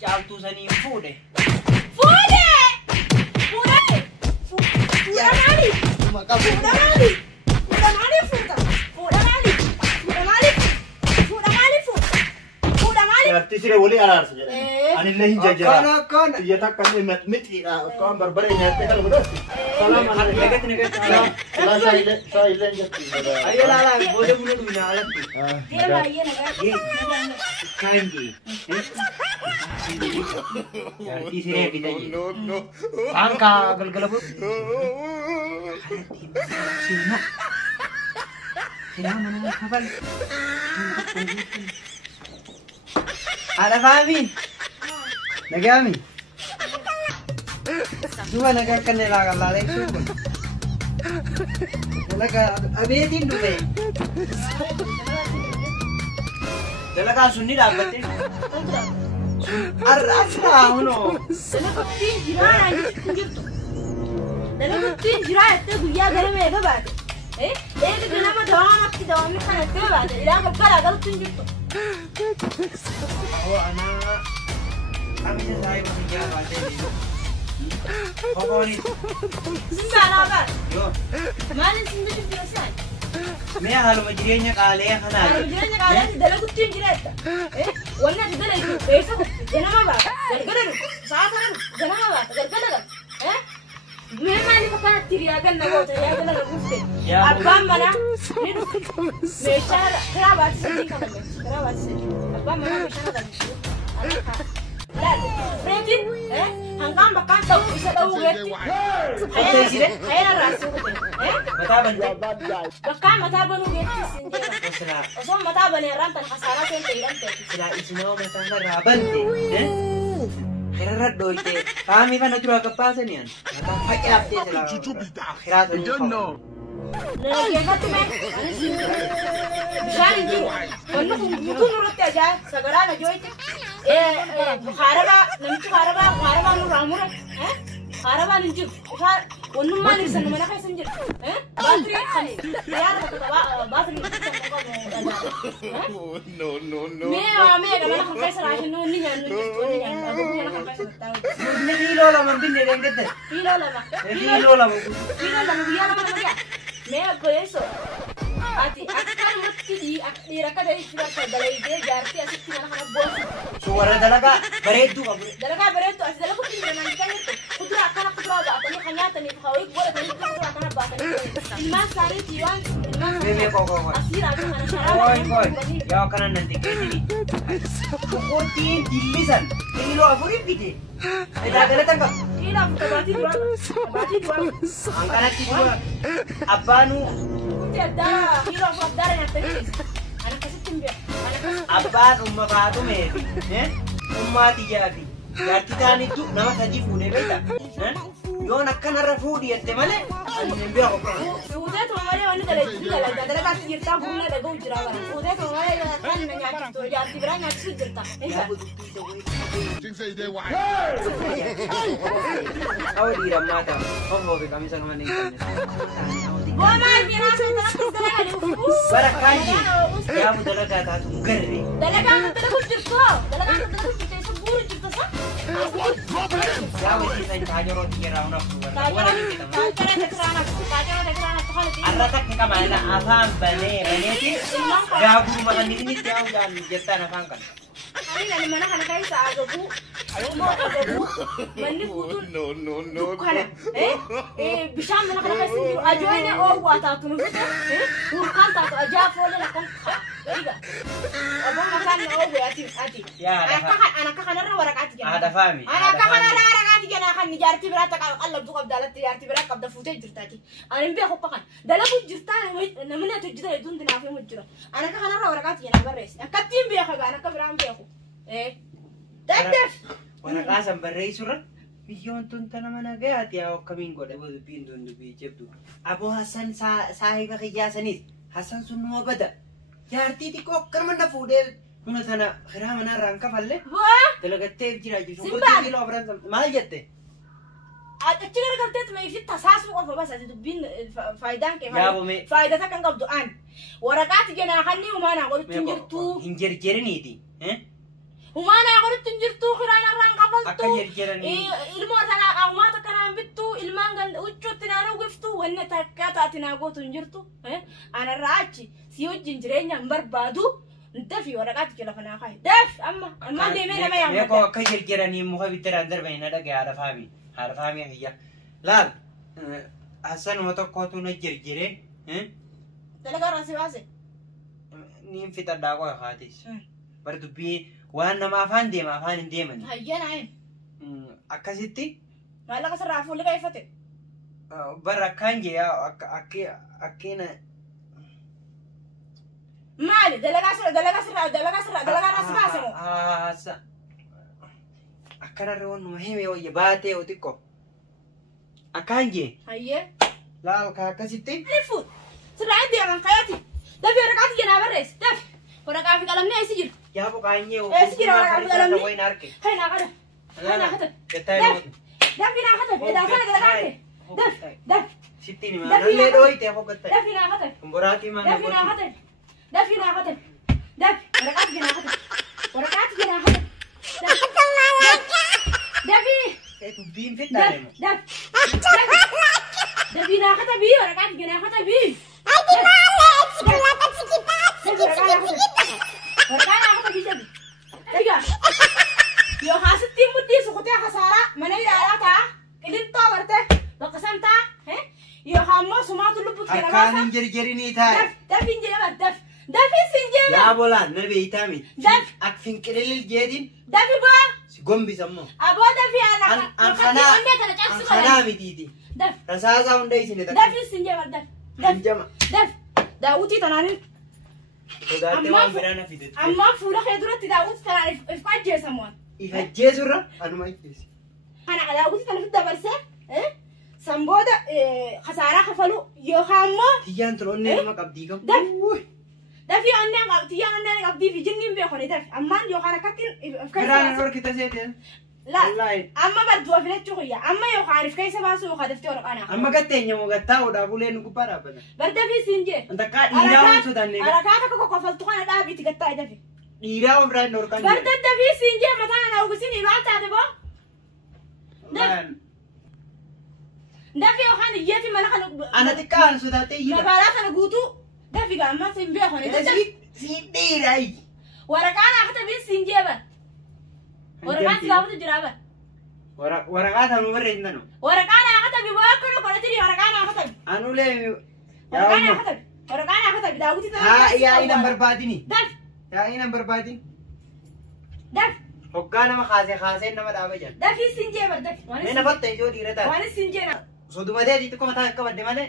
Chào tu sani food. Food! Food! Food mali! Food mali! Food mali food! Food mali! Food mali! Food mali food! Food mali! يا تسير ولي أنا أرسل. أنا اللي هي جاجا. كون يتكلم متمتي. كون بربري نتكلم بدرس. سلام عليكم. نجت لا شايلين جت. أيوة لا بوجه منو بنا على Dia bayi nak. كاينجي يا تسير كده no. angka gelgelbu sina sina mana hafal ada fahmi nagami dua naga kanela galale sukun naga abetin dube dalaga sunni dabbate arrasra uno Dalagutin jiraan ani jirtu. Dalagutin jiraan itti guyyaa gara meeqa baate? Eegi ganama dawaamatti dawaamni kana itti baate. Ilaa galgala galutti jirtu. أنا أمي سايب ميجا بعدين خبرني Simba alaabaa. يو Maaliin simbi jirtu yoosan? ميا هالو مجرينيا قاليا Kana خنال jireenya qaalaatti dalagutin jiraata. Wanni ati dalagu eessa kutti? Ganama baata. Galgala dhufu. Sa'a sana dhufu. Ganama baata. Galgala galu. Mee maaliif akkanatti hiriyaa ganna goota? Hiriyaa ganna na buufte. Abbaan manaa ni dhufu. Meeshaa karaa baatisa ni qabame. Karaa baatisa. Abbaan manaa meeshaa na qabsiisu. Laal. Fireetiin hangaan bakkaan ta'u isa dha'uu geetti. Hayana raasii kute. متى بنتي Bakkaan mataa banuu geetti siin jeera. وسلا Osoo mataa banee irraan tan hasaaraa seente hidhan ta'e. سلا اسمه متى مرة بنتي خير ردويتي فامي فانا تروح كباسني أنا متى فجأة سلا خيرات Naggeeffatti mee? Bishaan hin jiru. Wanni kun guutuun irratti ajaa'iba. Sagaraa na jooyte. Namichi haarabaa nurraa mure. Haarabaan hin jiru. Wannummaan ibsan mana keessa hin jiru. Baatirii kan yaada baatirii No. mee mana kan keessa raashinnu inni nyaannu jirtu inni nyaannu agogo mana kan keessa taa'u. مسلم كيلو لما بني رنجت Kiiloo lama. كيلو لما Kiiloo lama guyyaa lama nama ga'a. Mee obboleessoo ati akkanumatti dhiira akka ta'e akka dalaydee jaartii asitti mana kana boonsu. صور دلقة بريدو قبل Dalagaa bareedduu asi dalaguutti hin jiran kan jirtu kuduraa akkana kuduraa baatanii kan nyaatanii fi hawwii godhatanii kuduraa akkana baatanii ilmaan isaaniitii waan ميمي كوكو asiiraa fi kana كوي كوي sharaa يا كنا ننتكلم كوكوتين ديليسان كيلو أفوري بيجي إذا قلت أنك dhiiraa fi tabaatii duraa أنك تقول أبانو kutti addaa dhiiraa fi addaa nyaatanii keessa ana akkasitti hin beeku أبان أم فاتو ميري أم تيجي يارتي تاني تو نما سجي فودي بيتا يون أكن الرفودي يتملى أنا نبيه fuutee toomalee wanni dalagaa dalagaatti jirtaa humna dhaga'u jira bara fuutee toomalee kan na nyaachiftu jaartii biraa nyaachisuu jirta أو دي رماتا هم هو بكامي سنوان نيجي Boonaa fi raasuu dalagatti dalagaa بركانجي يا أبو دلقة تاتو مقرري dalagaan dalagu jirtu isa buuru jirtu sa يا أبو سيسان تاجرو تيجي راونا Arratak ni kamana afaan banee baneeti gaaguru makaniini tiyaa'u jaan jettaan afaan kana. Ani mana kana keessa agabu manni guutuun dukkana bishaan mana kana keessa jiru ajoollee oowwaa taatu nuti burkaan taatu ajaa'ifoollee akkan eega abboon mataan na oowwee ati akka kanarra waraqaati jenna Haadha faami. akka kanarra waraqaati jenna kan jaartii biraatti qallabduu qabda alatti jaartii biraa qabda fuutee jirtaati ani hin beeku kan dalagu jirtaa namni ati hojjetan hedduun dinaaf himu jira ani akka kanarra waraqaati jenna barreessi akkattiin beeka gaan akka biraan beeku daddeef Waraqaa san barreessurra biyyoon tun tana mana gayaati yaa akkamiin godha dubbiin tun dubbii jabdu. Aboo Hassan saahiba qiyyaasaniis Hassan sun numa bada jaartii xiqqoo akkanuma fuudhee kuna sana kiraa manarraa hin kafalle dalagattee jira jechuudha. Shunkurtii kiiloo afran maal jette? Achi garagaltee tuma ifi tasaasuu qofa bas ati dubbiin faayidaan kee faayidaa takka hin qabdu aan waraqaati jenaa kan ni humaanaa godhutti hin jirtu. Hin jerjeriniiti. Humaanaa godhutti hin jirtu kiraan irraan qafaltu. Akka jerjeranii. Ilmoo tanaa qaamaa takka naan bittu ilmaan ganda huccuutti naan uwwiftu wanni takka taati naa gootu hin jirtu. Anarraa achi si wajjin jireenya hin barbaadu. Dafi waraqaati jala kanaa kaayi. Dafi amma deemee nama yaammadha. Meeqoo akka jerjeranii muka bittiraan darbanii na dhaga'e haadha faamii. Haadha faamii akiyya. Laal hasanuma tokkootu na jerjeree. Dalagaa irraa si baase. Niin fixadhaa qofa haatis. Bari dubbii waan nama afaan deema afaan hin deemani. Hayyana hin. Akkasitti. Maallaqa sirraa fuulli qayyifate. Bara akkaan jee akkiina. Maali dalagaa irraa si baase moo? Akkanarra wannuma hime wayya baatee yoo xiqqoo. Akkaan jee. Hayyee. Laal ka akkasitti. Rifu sirraa hin deeman kayooti. Dafi waraqaati jenaa barreessi. Dafi waraqaa fi qalamni eessi jiru. Yaa boqaanyee Eessi jira waraqaa fi qalamni. Wayin harke. Hai naa qada. Hai naa qada. Dafi naa qada. Edaa sana dalagaa ta'e. Dafi. Sittiin himaa. Nallee dhooyite hoggattee. Dafi naa qada. Boraatii maa Dafi naa qada. Dafi naa qada. Dafi waraqaati jenaa qada. Waraqaati jenaa qada. Dafi. Dubbiin fixaa deema. Dafi naa qada bii waraqaati jenaa qada bii. Yo hasitti muddi sukutee hasaara mana ilaalaa ta'a qilintoo barte bakka san ta'a yo hammoo sumaatu lubbuutti gara baasa. Akkaan hin jerjerinii taa'e. Dafi hin jeeba dafi sin jeeba. Yaa bolaan na beeytaami. Dafi. Ak finqililil jeedin. Dafi baa. Si gombisammoo. Aboo dafi ana. Ankanaa mitiiti. Dafi. Rasaasaa hunda isini takka. Dafi sin jeeba dafi. Hanjama. Dafi. Daawutii tanaanin. Sodaattee waan biraa na fidette. Ammaa fuula kee duratti daawutii tanaan if ajjeesamuun. Ifajjeesurra anuma ajjeesi. Kana daawutii tana fi dabarsee san booda khasaaraa kafalu yookaan immoo Tiyyaan tuloonnee nama qabdii qabu. dafii onneen tiyyaan onneen qabdii fi jinniin beekone dafi ammaan yookaan akkattiin of Biraan horkita seeteen. amma badduu filachuu kuyya amma yookaan if keessa baasuu yookaan daftee waraqaana. Amma gatteenya moo gattaa odaa bulee nu gubbaa dhaabbata. Bar dafii siin jee. Antakkaa dhiiraa waan sodaannee. Arakaa tokko kofaltu kana dhaabiitti gattaa dafi. Dhiiraa of biraan horkan. Bar dafii siin jee mataan ana ugusin ilmaan taate boo. Dafi yookaan iyyeetiin mana kana. Ana xiqqaan sodaattee iyyiidha. Magaalaa kana guutuu dafi gaammaa siin beekone. Si dhiiraayi. Waraqaan akka tabiin siin jeeba. Waraqaan silaafatu jira ba. Waraqaa tanuu barreessinu. Waraqaan akka tabii waa akkana godhatanii waraqaan akka tabii. Anulee. Waraqaan akka tabii. Waraqaan akka tabii daawwitii tanaa. Haa yaa'inan barbaadini. Daf. Yaa'inan barbaadini. Daf. Hoggaa nama kaasee nama dhaaba jira. Dafii siin jeeba dafi. Mee na fatta ijoo dhiira taate. Waan siin jeena. Sodumatee xixiqqoo mataa akka badde malee.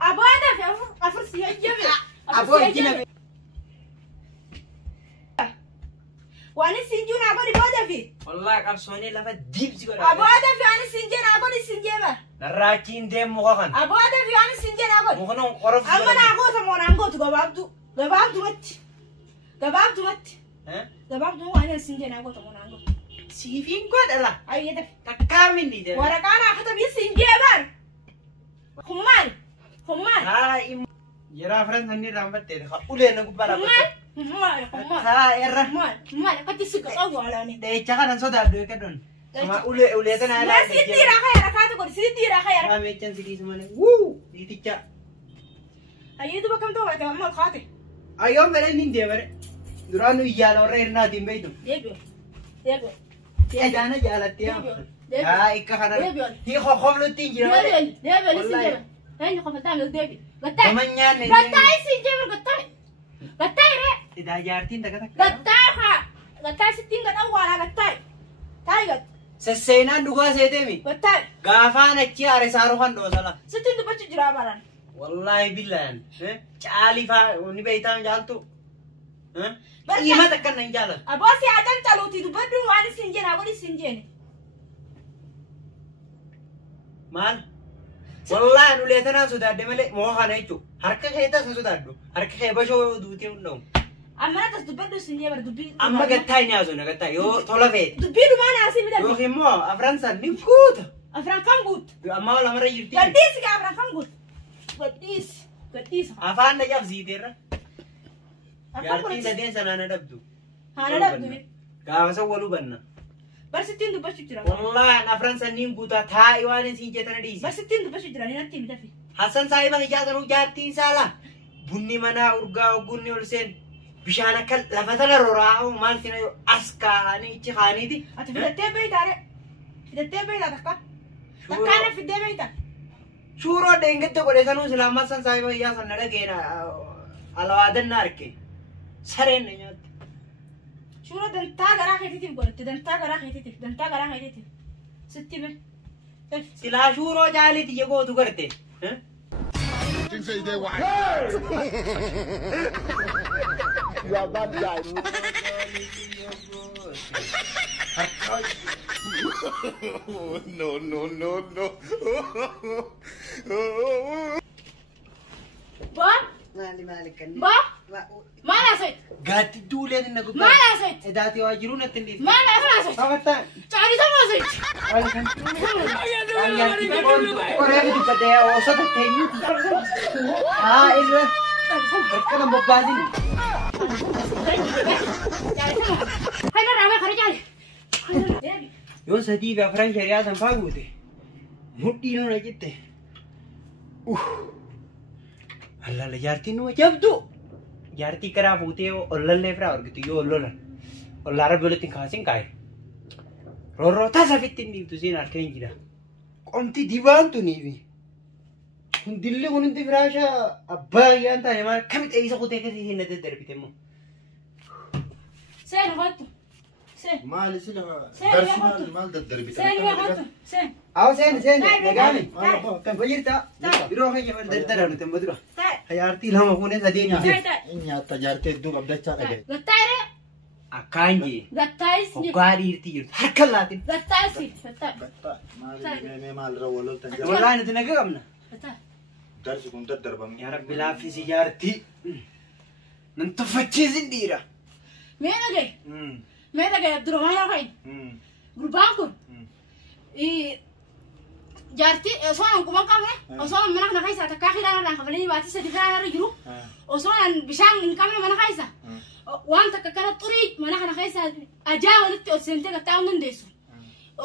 Aboo dafi afur si hojjebe. Aboo ijjina. Waan siin juu naa godhi boo dafi. Wallaahi qabsoonee lafa diibsi godha. Aboo dafi waan siin jee naa godhi siin jeeba. Narraachiin deemu muka kan. Aboo dafi waan siin jee naa godhi. Muka noon qorofti. Amma naa goota moo naan gootu gabaabduu. Gabaabdumatti. Gabaabdumatti. Gabaabduu waan siin jee naa goota moo naan gootu. Siifiin godhala. Ayyee dafi. Takkaa mindi deemu. Waraqaan akka tabii siin jeeban. Hummaan. Hummaan. Haa yeroo afran sanni raanfattee ulee na gubbaa Hummaan. Hummaan. Hummaan. Haa irra. Hummaan. Hummaan akkatti si qabu alaani. Dheecha kanan sodaaddu eeggaddoon. Sama ulee tana Naa si dhiiraa kaya rakkaatu godhi si dhiiraa kaya. Haa meechaan sidiisu malee. Wuu dhiiticha. Ayyee duba kam ta'u baate amma kaate. Ayyoon fedhe inni hin deemare. Duraan nu iyyaala warra hirnaatiin beeytu. Deebi'o. Deebi'o. Ejaana jaalatti yaa. Haa ikka kana. Hii hoflutti hin jira. Deebi'o si deebi'o. Eenyu qofaltaa mil deebi'o. Gattaa. Nama nyaanne. Gattaa si deebi'o gattaa. Gattaa iree. Idaa jaartiin daga takka. Gattaa haa. Gattaa sittiin gadhaa waanaa gattaa. Taayi gat. Sesseenaan dhugaa seeteemi. Gattaa. Gaafaan achi aare saaruu kan dhoosala. Sittiin dubbachuu jiraa baran. Wallaahi billaan. Caalii faa ni beeytaan jaaltu. Qiima takka nan jaalatu. Aboo si aadan caluuti dubbaddu waan isin jeen godhi isin jeen. Maal? Wallaahi nu leetanaan sodaadde malee moo kana jechuudha. Harka kee taasisu taaddu. Harka kee bashoo duutee hunda'u. Amma tas dubbadhu isin jee bara dubbii. Amma gattaa hin yaasuu na gattaa yoo tola feete. Dubbii dhumaan asii midhagu. Yookiin immoo afran san ni guuta. Afran kan guutu. Amma lamarra jirti. Gadhiisi gaa afran kan guutu. Gadhiisi. Gadhiisa. Afaan na cabsiiteerra. Afran Jaartiin kun sadeen sanaa na dhabdu. haana dhabdu. Gaafa san waluu banna. Barsittiin dubbachuu jira. Wallaahi afran sanniin guutaa taa'ii waan isin jettana dhiisi. Barsittiin dubbachuu jira ni natti himtafi. Hassan saahiba hijaa sanuu jaartiin saala. Bunni manaa urgaa gunni ol seen. Bishaan akka lafa tana roraa'u maal tina yoo as kaa'anii ichi kaa'aniiti. Ati fidattee beeytaare. Fidattee beeytaa takka. Takkaa na fiddee beeytaa. Suuroo deengette godhe sanuu silaa Hassan saahiba hijaa san na dhageena alawaadan na arke. Sareen na nyaatti. Suuraa dantaa garaa keetiitiif godhatte dantaa garaa keetiitiif dantaa garaa keetiitiif. Sitti be. Silaa suuroo jaaliiti jegootu garte. Things say they why. You are bad guy. No, no, no, no. Ba? Maali kan. Ba? Maal haasa'it? Gaatti duuleen na gubbaa. Maal haasa'it? Edaati waa jiruu natti hin dhiifne. Maal haasa'it? Fakkataan. Caalisa haasa'it? Maali kan. Koree bitu badee osoo teenyuuti. Haa ilma. Harka nama baasiin. Haina raamee kare jaale. Yoo sadii fi afran shari'aa san faa guute. Mudhii nuna jette. Allaala jaartiin numa jabdu. Jaartii karaa fuutee ollallee firaa argitu yoo ollolan. Ollaa rabbi walitti kaasin kaa'e. Roorroo tasa fitti hin dhiibtu siin harka hin jira. Qomti dibaantu niifi. Hundillee kun hundi firaasha abbaa ayyaan taane maal kamitti isa kutee keessi hin daddarbite immoo. Seen hojjettu. Seen. Maali sila Seen darsi hojjettu. maal daddarbita? Seen hojjettu. Seen. Awo seeni nagaami. Taa'e. Wajirta biroo keenya wal daddara nuti amma dura. Taa'e. Jaartii lama fuunee sadeen Taa'e jee. taa'e. Inni nyaata jaartee hedduu qabdachaa dhagaye. Gattaa'e. Akkaan jee. Gattaa'is. Hoggaa dhiirtii jirtu harka laatin. Gattaa'is. Gattaa'e. Gattaa maali mee maalirra waloltan jira? Wallaahi nuti naga qabna. Gattaa'e. Darsi kun daddarbame. Yaa Rabbi laaffisi jaartii. Nan tuffachiisin dhiira. Mee dhagaye. Mee dhagaye Abdurrahmaan yaa fa'i. Gurbaan kun. Jaartii osoo an quban qabne osoo an mana kana keessa takkaa hidhaan kafalee baatii sadi firaa irra jiru osoo an bishaan hin qabne mana keessa waan takka kana xurii mana kana keessa ajaa walitti ol seentee gattaa hin dandeessu.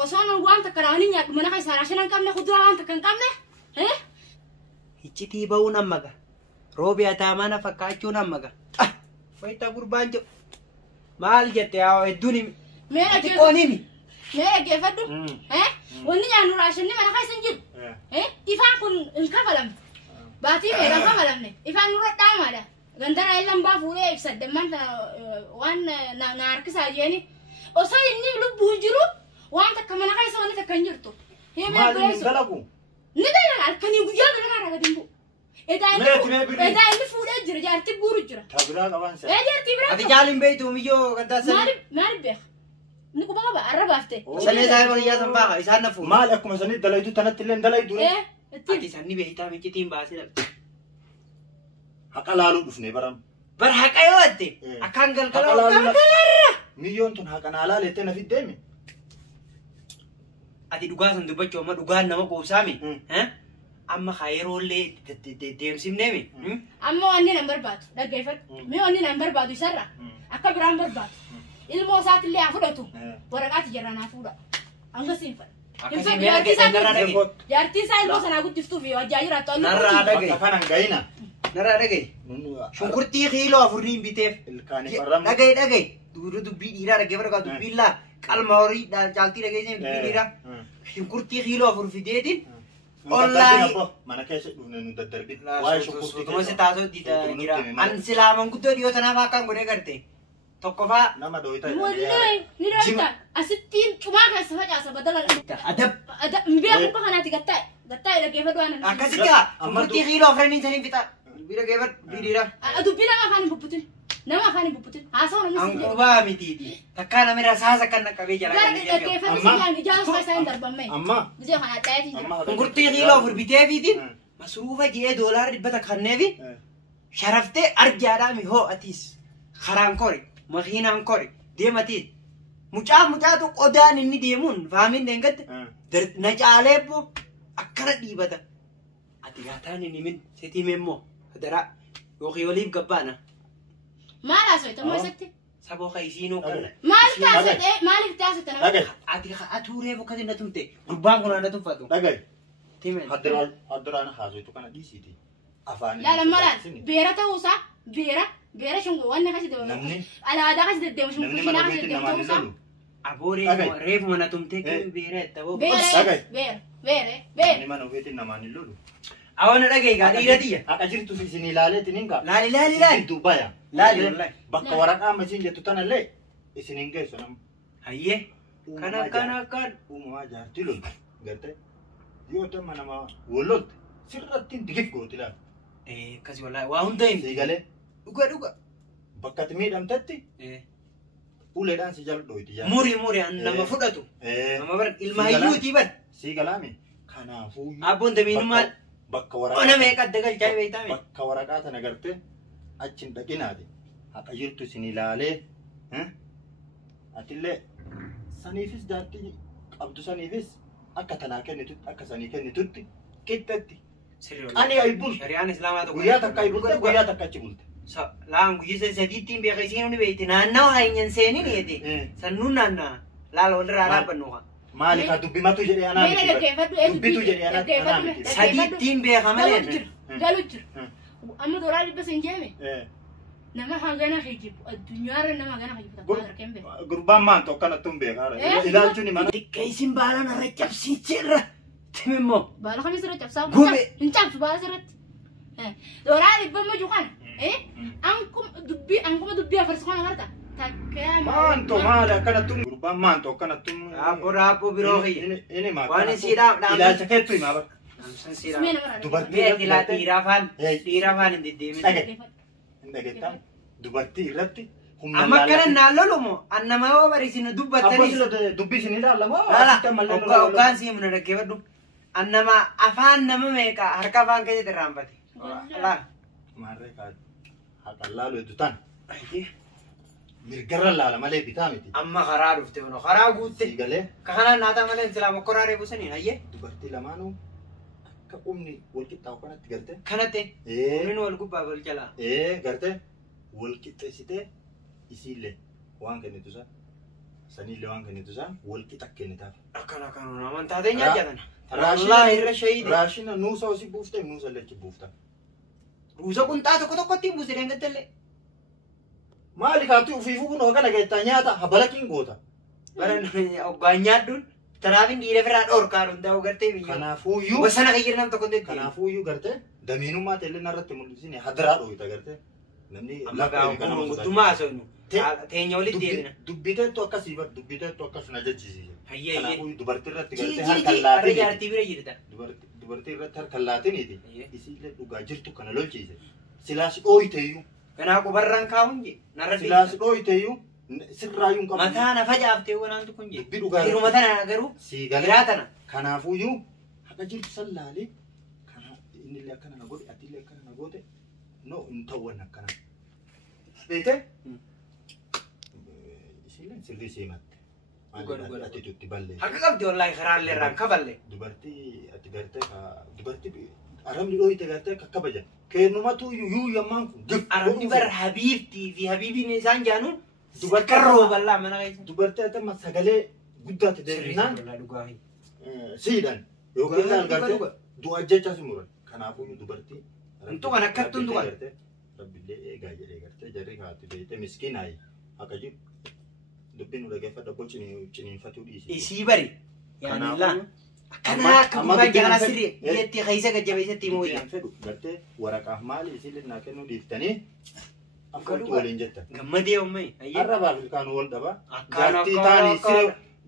Osoo an waan takka raawwanii nyaadhu mana keessa raashina hin qabne kuduraa waan takka hin qabne. Iccitii ba'uu nan maga. Roobi ataamana fakkaachuu nan maga. Wayita gurbaan jiru. Maal jette yaa hedduun himi. Mee Xiqqoon himi. dhaggeeffadhu. Wanni nyaannu raashinni mana keessa hin jiru. Ifaan kun hin kafalamne. Baatii meeqa hin kafalamne. Ifaan nurra dhaamaadha. Gandara illan baa fuudhee ibsadde waan na harkisaa jeeni. Osoo inni lubbuu jiru waan takka mana keessa wanni takka hin jirtu. Maali hin dalagu? Ni dalaga halkanii guyyaa dalagaa raga dimbu. Edaa inni fuudhee jira jaartii guuru jira. Tabiraa qaban sa. Jaartii biraa. Ati jaaliin beeytu miyyoo gaddaa sanii. Maali beeka? Ni quba qaba arra baafte. Sanee saahiba hiyyaa san faaqa isaan na fuudha. Maali akkuma sanii dalaytu tanatti illee dalaytu? Ati sanni beektaa miccitiin baasee dhabde. Haqa laaluu dhufne baram. Bar haqa yoo atte akkaan galgala Galgalarra. Miyyoon tun haqa naa laalettee na fiddeemi. ati dhugaa san dubbachuu amma dhugaan nama quubsaami. Amma yeroolee deemsifneemi. Amma wanni nan barbaadu dhaggeeffadhu. Mee wanni nan barbaadu isarra akka biraan barbaadu. Ilmoo isaatillee haa fudhatu. Waraqaati jirra naa fuudha. Hanga siin fadha. Jaartiin isaa ilmoo sanaa guddiftuuf wajjaa jiraattu. Narraa dhagaye. Kanan gayina. Narraa dhagaye. Shunkurtii kiiloo afurii biteef. Dhagaye. Dubbii dhiiraa dhaggeeffadhu kaa dubbii laa qalma horii caaltii dhageessee dubbii dhiiraa. Shunkurtii kiiloo afur fideetiin. Wallahi. Mana keessa dhufne nu daddarbi. Waa'ee shunkurtii. Tuma si taasoo diida jira. An silaaman guddoo dhiyoo tanaaf akkaan godhee garte. Tokkoffaa. Nama dhoowwita. Wallahi ni dhoowwita. Asittiin cumaa keessa facaasa badala. Adab. Mbiyaa kubbaa kanaati gattaa'e. Gattaa'e dhaggeeffadhu waan. Akkasitti shunkurtii kiiloo afranii sanii fixa. Dubbii dhaggeeffadhu dubbii dhiiraa. Dubbii nama afaan hin bubbutin. Nama afaan hin bubbutin. Haasawaa namni si jedhu. Anqubaa mitiiti. Takkaa namni rasaasa kan qaqqabee jala. Dhaggeeffadhu si jaan ijaan isaa hin darbamne. Amma. Bijee kana dhaayatiin jira. Shunkurtii kiiloo afur bitee fiitiin masruufa jee doolaarri dhibbata kanneefi sharaftee arjaadhaami hoo atiis karaan kori makiinaan kori deematii mucaatu qodaan inni deemuun faamin deengatte na caaleebbo akkana dhiibata ati gaataan inni min seetiime immoo daraa yookiin waliif gabbaana maal haasawita moo isatti saboo isiinuu kana maaliif taasite nama ati atuuree bokkati na tumte gubbaan kun na tuffatu dhagay timen hadraan haasawtu kana dhiisiiti afaan laala malaan beera ta'uusaa beera shungu wanni kasi deemu alaadaa kasi deddeemu shungu shinaa kasi deddeemu ta'uusaa abooree reefu mana tumtee kimi beera ta'uu beere ni mana ofiitiin namaan hin lolu awana dhagee gaa dhiira xiyya haqa jirtu isin ilaaleetiin hin gaa laali dubbaya laali wallahi bakka waraqaa masiin jettu tanallee isin hin geessu nam hayyee kana uumamaa jaartii loltu gartee yoo tamma nama wololte sirrattiin digif gooti laal akkasi wallahi waa hunda hin siigalee dhuga bakka ati miidhamtetti uleedhaan si jala dhoyti jaa muri nama fudhatu nama bar ilma hayyuutii bar siigalaami kanaafuu abboon damiinumaan bakka ona meeqa dagalchaa beeytaame bakka waraqaa tana gartee achin dhaqinaati haqa jirtu isin ilaalee atillee saniifis jaartii qabdu saniifis akka tanaa kennitutti akka sanii kennitutti qixxatti ani ay bul shari'aan islaamaa tokko guyyaa takka ay bulte guyyaa takka achi bulte laan guyyaa sadiittiin beeka isiin ni beekti naannawa hayyan seenin yeete sannuun naannaa laala walirraa dhaabbannu maali ka dubbimatu jedhee anaa dubbitu jedhee anaa miti sadiittiin beeka malee galu jiru amma dooraa dhibba sin jeeme nama hangana hijibu addunyaarra nama hangana hijibu takkaa kembe gurbaan maan tokko kanattuun beekaadha ilaalchuun mana xiqqeessin baalaan irra cabsiichirra timimmoo baala kamis irra cabsaa Gube. hin cabsu baala irratti dooraa dhibba ma juqan ankuma dubbii afarsi kana garta takkaa maanto maali akkanattuun gurbaan maanto akkanattuun raappo biroo ini maa waan isiidhaaf ilaalcha keettu himaa bakka dubartii dhiirafaan hin deddeemin hin dhageettaa dubartii irratti amma akkana naan lolumo annamaa yoo bariisina dubbattanii dubbii isin ilaalamoo hoggaan sii muna dhaggeeffadhu annamaa afaan nama meeqa harka afaan keessatti irraanfate maarree kaa haqan laalu hedduu tan mirgarra laala malee bitaa miti amma karaa dhufte ono karaa guutte siigalee kanaan naata malee silaa mokkoraa reebusaniin hayyee dubartii lamaanuu akka qubni wal qixxaawu kanatti garte kanatti qubni wal gubbaa wal jalaa garte wal qixxeessitee isiillee waan kennitu san sanillee waan kennitu san wal qixa kennitaaf akkana kanuun amantaa teenyaa jatan wallahi irra shahiidi raashina nuusa osii buuftee nuusa illee achi buufta ruusa qunxaa tokkotti buuse deengattellee maali kaatu ufiifuu kun hoogana geettaa nyaata habalakiin goota bara hoggaan nyaadduun tanaafin dhiira firaa dhoorkaa hundaa'u gartee biyya kanaafuuyyuu wasana kayyir nam tokko deetti kanaafuuyyuu gartee damiinummaa teellee narratti mul'isine hadiraa dhooyita gartee namni guddumaa soonu teenya walitti deebina dubbiteettu akkasii bar dubbiteettu akkas na jechisiise hayyee dubartii irratti gartee harkaan laatiin jaartii bira jirta dubartii irratti harkaan laatiniiti isiillee dhugaa jirtu kana lolchiise silaas dhooyiteeyyuu kanaa qubarraan kaa'uun je narra silaas dhooyiteeyyuu sirraayyuun qabu mataa na facaaftee wanaantu kun je dubbii dhugaa hiruma tana garuu siigalee tana kanaafuuyyuu haqa jirtu san laalee kana innillee akkana na godhe atillee akkana na goote no hin ta'uwan akkana beekte isiillee sirrii seematte ati tutti ballee haqa qabdi wallahi karaallee irraan kaballe dubartii ati gartee dubartii aramni dhooyite gartee kakkabaja kennumatu yuu yammaan kun aramni bar habiibtii fi habiibiin isaan jaanuun dubartii rooballaa mana keessa dubartii atama sagalee guddaatti deebinaan siidhan yookiin laal gartee du'a jecha simuran kanaafuu dubartii Untuk kan akkat untuk kan. Rabbilee eegaa jedhee gartee jarri kaatti beekte miskiinaayi akka jiru dubbiin ulee geeffadha koo ciniinfatuu dhiisi. Isii bari. Yaanillaan. Akkana akka bubbaan jala sirrii biyyatti keessa gajjabeessatti immoo wayyaa. Fedhu gartee waraqaaf maali isii naa kennuu dhiiftanii akkamitti waliin jettan. Gammadee uumame. Arraba Afrikaanuu wal dhaba.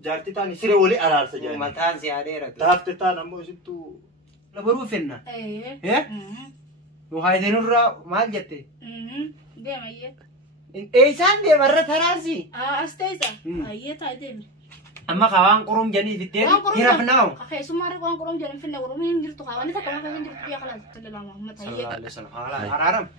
Jaartii taanii siree walii araarsa jedhanii. Mataan si adeera. Taafte taan ammoo isittuu. Labaruu fenna. Nuhaayidenurraa maal jette? Deemayyee. Eessaan deemarra taraarsi? As teessa. Ayyee taa deemi. أما خوان قروم جاني في الدين يرفناهم أخي سمارة خوان قروم جاني في النور ومين جرتوا خوان تكلم خوان جرتوا يا خلاص تلا لا محمد صلى الله هي عليه وسلم على حرام